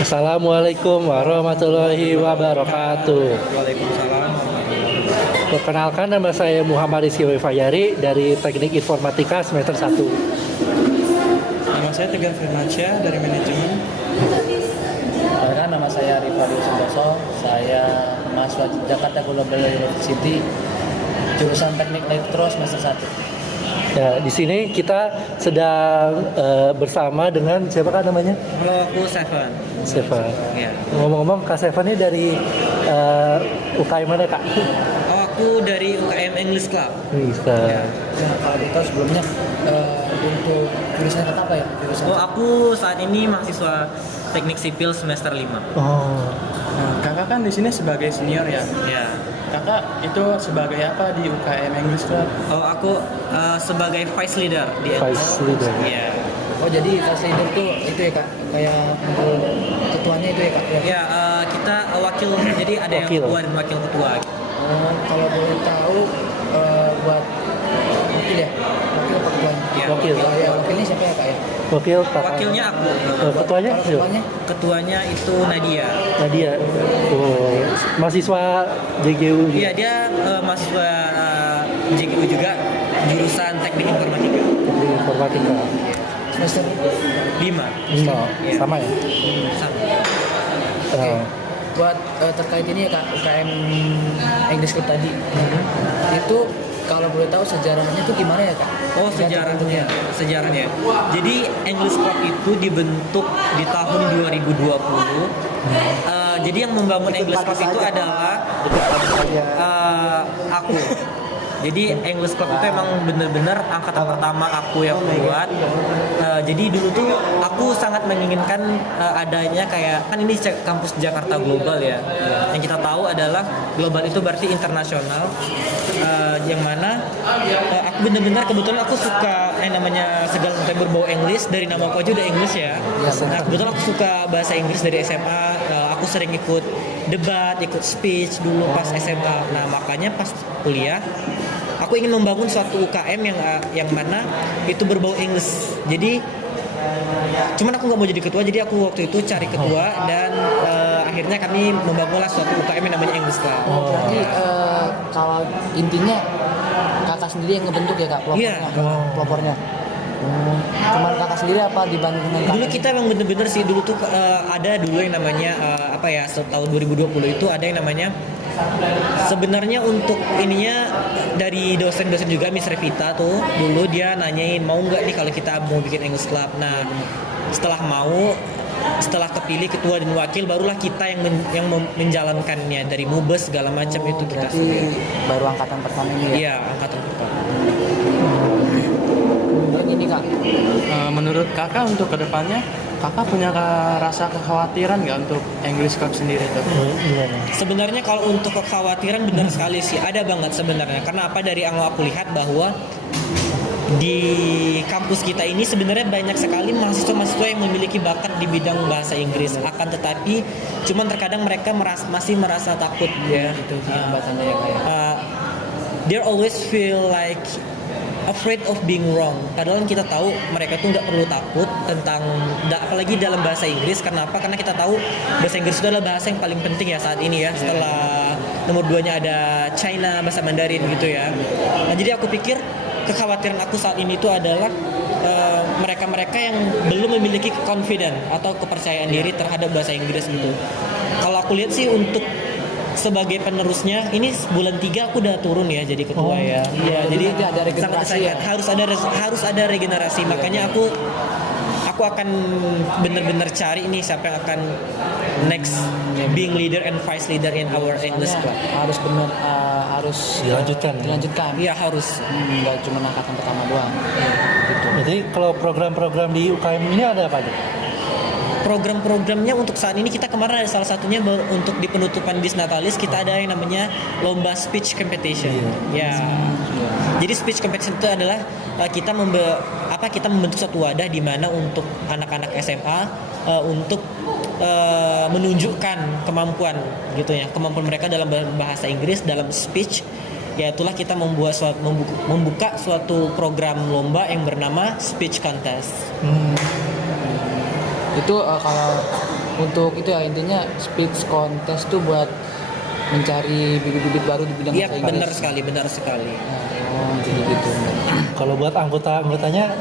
Assalamualaikum warahmatullahi wabarakatuh. Waalaikumsalam. Perkenalkan, nama saya Muhammad Rizky Fayari dari Teknik Informatika semester 1. Nama saya Tegar Firmansyah dari manajemen. Perkenalkan, nama saya Rifadi Sundoso. Saya mahasiswa Jakarta Global University, jurusan Teknik Elektro semester 1. Ya, di sini kita sedang bersama dengan siapa kan namanya? Halo, aku Seven. Seven. Ya. Ngomong-ngomong, Kak Seven ini dari UKM mana, Kak? Oh, aku dari UKM English Club. Bisa. Ya. Nah, kalau kita sebelumnya untuk jurusan apa ya? Oh, aku saat ini mahasiswa Teknik Sipil semester 5. Oh, Nah, kakak kan di sini sebagai senior ya. Ya. Kakak itu sebagai apa di UKM English Club? Oh, aku sebagai vice leader di Vice leader. Iya. Oh, jadi vice leader tuh itu ya Kak, kayak ketuanya itu ya Kak? Ya. Ya, kita wakil. Jadi ada yang Wakil. ketua dan wakil ketua. Oh, kalau boleh tahu buat wakil ya? Wakil apa ketuanya? Ya, Wakil. Oh, ya, wakilnya siapa ya Kak ya? Wakil Kak. Wakilnya aku. Ketuanya? Kalau ketuanya? Ketuanya itu Nadia. Nadia. Oh, mahasiswa JGU. Iya, dia mahasiswa JGU juga, jurusan Teknik Informatika. Teknik Informatika. Semester 5. Iya. Sama ya? Sama. Oke. Oh. Buat terkait ini ya Kak, UKM English Club tadi. Itu kalau boleh tahu sejarahnya tuh gimana ya Kak? Oh, sejarahnya. Jadi English Club itu dibentuk di tahun 2020. Jadi yang membangun English Club itu adalah aku. Jadi English Club itu emang bener-bener angkatan pertama aku yang buat. Jadi dulu tuh aku sangat menginginkan adanya kayak, kan ini kampus Jakarta Global ya. Yang kita tahu adalah global itu berarti internasional. Yang mana aku bener-bener kebetulan aku suka yang namanya segala sesuatu yang berbau English, dari nama aku aja udah English ya. Nah, kebetulan aku suka bahasa Inggris dari SMA. Aku sering ikut debat, ikut speech dulu pas SMA. Nah, makanya pas kuliah aku ingin membangun suatu UKM yang mana itu berbau English. Jadi cuman aku nggak mau jadi ketua, jadi aku waktu itu cari ketua dan akhirnya kami membangunlah suatu UKM yang namanya English Club. Berarti kalau intinya kakak sendiri yang ngebentuk ya Kak pelopornya? Iya. Pelopornya. Cuman kakak sendiri apa dibanding dengan kakak? Dulu kita emang bener-bener sih, dulu tuh ada dulu yang namanya tahun 2020 itu ada yang namanya, sebenarnya untuk ininya dari dosen-dosen juga, Miss Revita tuh dulu dia nanyain mau nggak nih kalau kita mau bikin English Club. Nah, setelah kepilih ketua dan wakil, barulah kita yang menjalankannya dari mubes segala macam itu kita Berarti sendiri. baru angkatan pertama ini ya? Iya, angkatan pertama. Dan ini Kak, Menurut kakak untuk kedepannya, kakak punya rasa kekhawatiran nggak untuk English Club sendiri tuh? Gimana? Sebenarnya kalau untuk kekhawatiran benar sekali sih, ada banget sebenarnya. Karena apa, dari yang aku lihat bahwa di kampus kita ini sebenarnya banyak sekali mahasiswa-mahasiswa yang memiliki bakat di bidang bahasa Inggris. Akan tetapi cuman terkadang mereka masih merasa takut ya. itu sih hambatannya ya Kak ya? They always feel like afraid of being wrong. Padahal kita tahu mereka tuh nggak perlu takut tentang, apalagi dalam bahasa Inggris. Kenapa? Karena kita tahu bahasa Inggris itu adalah bahasa yang paling penting ya saat ini ya. Setelah nomor 2-nya ada China, bahasa Mandarin gitu ya. Nah, jadi aku pikir kekhawatiran aku saat ini itu adalah mereka-mereka yang belum memiliki confidence atau kepercayaan diri terhadap bahasa Inggris gitu. Kalau aku lihat sih untuk sebagai penerusnya, ini bulan 3 aku udah turun ya jadi ketua ya. Iya, jadi nanti ada regenerasi sangat disayangkan. ya? Harus ada regenerasi. Makanya aku akan benar-benar cari ini siapa yang akan next being leader and vice leader in our English Club. Harus benar, harus dilanjutkan. Iya, harus. Nggak cuma angkatan pertama doang. Gitu. Jadi kalau program-program di UKM ini ada apa aja? Program-programnya untuk saat ini, kita kemarin ada salah satunya untuk di penutupan bis Natalis, kita ada yang namanya lomba speech competition. Ya. Jadi speech competition itu adalah kita membentuk suatu wadah di mana untuk anak-anak SMA untuk menunjukkan kemampuan gitu ya, kemampuan mereka dalam bahasa Inggris, dalam speech. Ya, itulah kita membuka suatu program lomba yang bernama speech contest. Itu kalau untuk itu ya intinya speech contest tuh buat mencari bibit-bibit baru di bidang Iya, bahasa Inggris. benar sekali. Oh, jadi gitu. Kalau buat anggotanya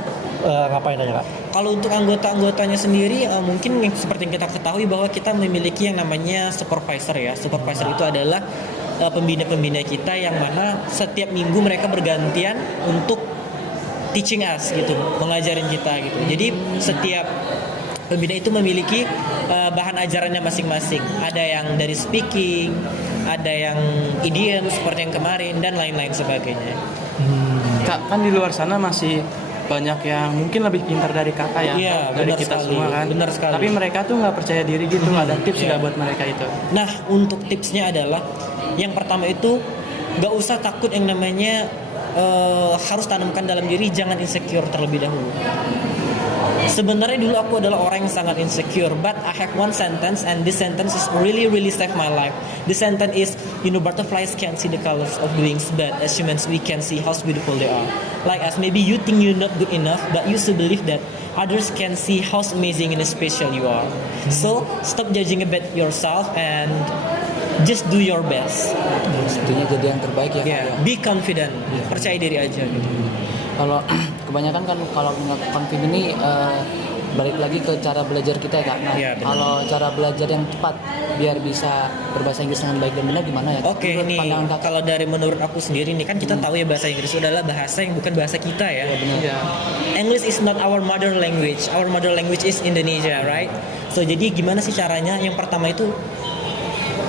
ngapain aja, Kak? Kalau untuk anggota-anggotanya sendiri mungkin seperti yang kita ketahui bahwa kita memiliki yang namanya supervisor ya. Supervisor itu adalah pembina-pembina kita yang mana setiap minggu mereka bergantian untuk teaching us gitu, mengajarin kita gitu. Jadi setiap pembina itu memiliki bahan ajarannya masing-masing. Ada yang dari speaking, ada yang idiom seperti yang kemarin dan lain-lain sebagainya. Kak, kan di luar sana masih banyak yang mungkin lebih pintar dari kakak ya, Iya, dari benar kita sekali, semua kan. benar sekali. Tapi mereka tuh nggak percaya diri gitu. Ada tips nggak buat mereka itu? Nah, untuk tipsnya adalah yang pertama itu gak usah takut yang namanya harus tanamkan dalam diri, jangan insecure terlebih dahulu. Sebenarnya dulu aku adalah orang yang sangat insecure, but I have one sentence and this sentence is really saved my life. The sentence is, butterflies can't see the colors of the wings, but as humans we can see how beautiful they are. Like us, maybe you think you're not good enough, but you still believe that others can see how amazing and special you are. So stop judging about yourself and just do your best. Intinya jadi yang terbaik ya. Yeah, Kak, ya. be confident, percaya diri aja gitu. Kalau kebanyakan kan kalau confident ini balik lagi ke cara belajar kita ya Kak. Nah, Iya, benar. kalau cara belajar yang tepat biar bisa berbahasa Inggris dengan baik dan benar gimana ya? Oke, Menurut nih pandangan Kakak. kalau dari menurut aku sendiri nih kan kita tahu ya bahasa Inggris itu adalah bahasa yang bukan bahasa kita ya. Iya. English is not our mother language. Our mother language is Indonesia, right? So jadi gimana sih caranya? Yang pertama itu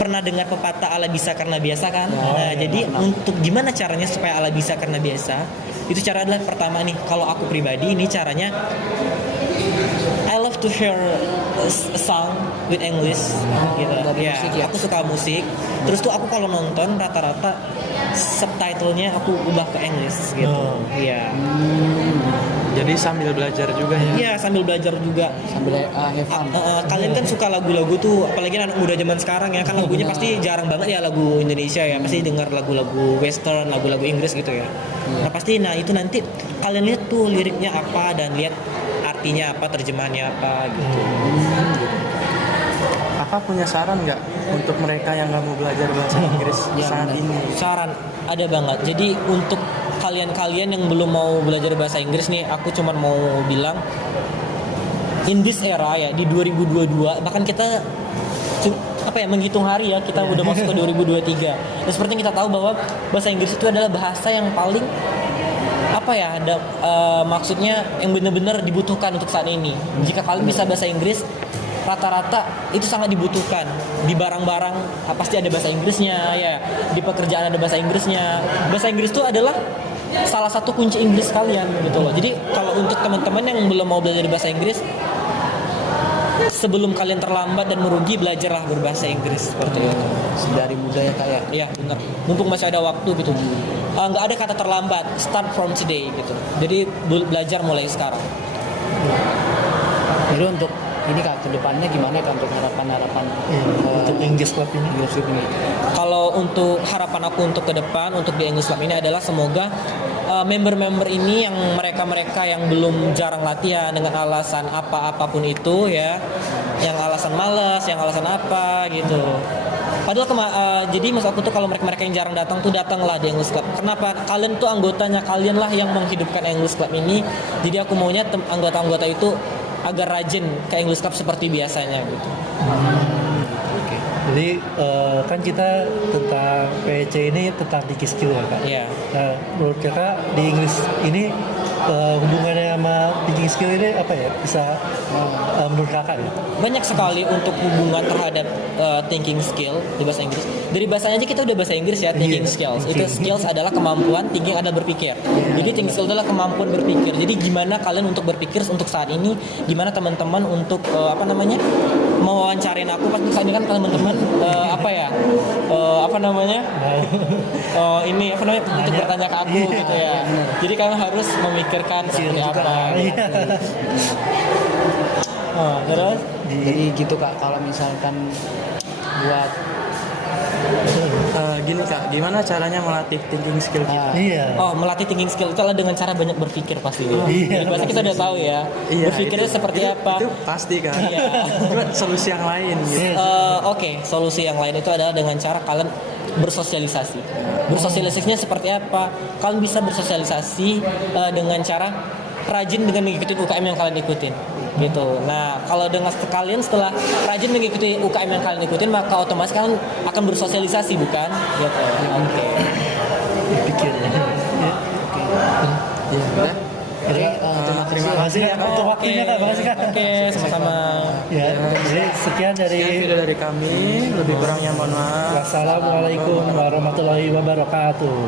pernah dengar pepatah ala bisa karena biasa kan? Nah, jadi untuk gimana caranya supaya ala bisa karena biasa? Itu cara adalah pertama nih, kalau aku pribadi ini caranya I love to hear a song with English gitu. Dari Ya, musik ya? aku suka musik. Terus tuh aku kalau nonton rata-rata subtitlenya aku ubah ke English gitu. Iya. Jadi sambil belajar juga ya. Iya, sambil belajar juga. Sambil have fun. Kalian kan suka lagu-lagu tuh, apalagi anak muda zaman sekarang ya, kan lagunya pasti jarang banget ya lagu Indonesia ya, pasti dengar lagu-lagu western, lagu-lagu Inggris gitu ya. Nah pasti, nah itu nanti kalian lihat tuh liriknya apa dan lihat artinya apa, terjemahannya apa gitu. Kakak punya saran nggak untuk mereka yang nggak mau belajar bahasa Inggris saat ini? Saran ada banget. Jadi untuk kalian-kalian yang belum mau belajar bahasa Inggris nih, aku cuma mau bilang in this era ya, di 2022 bahkan kita menghitung hari ya, kita udah masuk ke 2023. Dan seperti yang kita tahu bahwa bahasa Inggris itu adalah bahasa yang paling maksudnya yang benar-benar dibutuhkan untuk saat ini. Jika kalian bisa bahasa Inggris, rata-rata itu sangat dibutuhkan. Di barang-barang pasti ada bahasa Inggrisnya ya, di pekerjaan ada bahasa Inggrisnya. Bahasa Inggris itu adalah salah satu kunci Inggris kalian gitu loh. Jadi kalau untuk teman-teman yang belum mau belajar bahasa Inggris, sebelum kalian terlambat dan merugi, belajarlah berbahasa Inggris seperti itu. Dari muda ya Kak ya. Iya benar. Mumpung masih ada waktu gitu. Nggak ada kata terlambat. Start from today gitu. Jadi belajar mulai sekarang. Jadi untuk ini Kak, kedepannya gimana Kak untuk harapan-harapan Untuk English Club ini? English Club ini? Kalau untuk harapan aku untuk ke depan untuk di English Club ini adalah semoga member-member ini yang mereka yang belum jarang latihan dengan alasan apapun itu ya, yang alasan malas, yang alasan apa gitu. Padahal jadi maksud aku tuh kalau mereka yang jarang datang tuh datanglah di English Club. Kenapa? Kalian tuh anggotanya, kalian lah yang menghidupkan English Club ini. Jadi aku maunya anggota-anggota itu agar rajin ke English Club seperti biasanya gitu. Jadi kan kita tentang PEC ini tentang thinking skill ya Kak. Iya. Nah, menurut Kakak di Inggris ini hubungannya sama thinking skill ini apa ya? Bisa menurut Kakak ya? Banyak sekali untuk hubungan terhadap thinking skill di bahasa Inggris. Dari bahasanya aja kita udah bahasa Inggris ya, thinking skills. Itu skills adalah kemampuan, thinking adalah berpikir. Jadi thinking skill adalah kemampuan berpikir. Jadi gimana kalian untuk berpikir untuk saat ini, gimana teman-teman untuk mau wawancarin aku pas saat ini kan teman-teman untuk bertanya ke aku gitu ya. Jadi kalian harus memikirkan seperti apa. Gitu. Terus? Jadi gitu Kak, kalau misalkan buat Gini Kak, gimana caranya melatih thinking skill kita? Iya. Oh, melatih thinking skill itu adalah dengan cara banyak berpikir pasti. Iya. Jadi pasti kita udah tahu ya. Berpikirnya itu- seperti apa. Itu pasti kan. Iya. Cuma solusi yang lain gitu. Oke, solusi yang lain itu adalah dengan cara kalian bersosialisasi. Bersosialisasinya seperti apa? Kalian bisa bersosialisasi dengan cara rajin dengan mengikuti UKM yang kalian ikutin gitu. Nah, kalau dengan kalian setelah rajin mengikuti UKM yang kalian ikutin, maka otomatis kalian akan bersosialisasi, bukan? Gitu. Oke. Pikir. Iya, udah. Oke, Terima kasih ya Kak. Untuk waktunya Kak, makasih Kak. Oke, sama-sama. Ya, jadi sekian dari Sekian video dari kami, lebih kurangnya mohon maaf. Wassalamualaikum warahmatullahi wabarakatuh.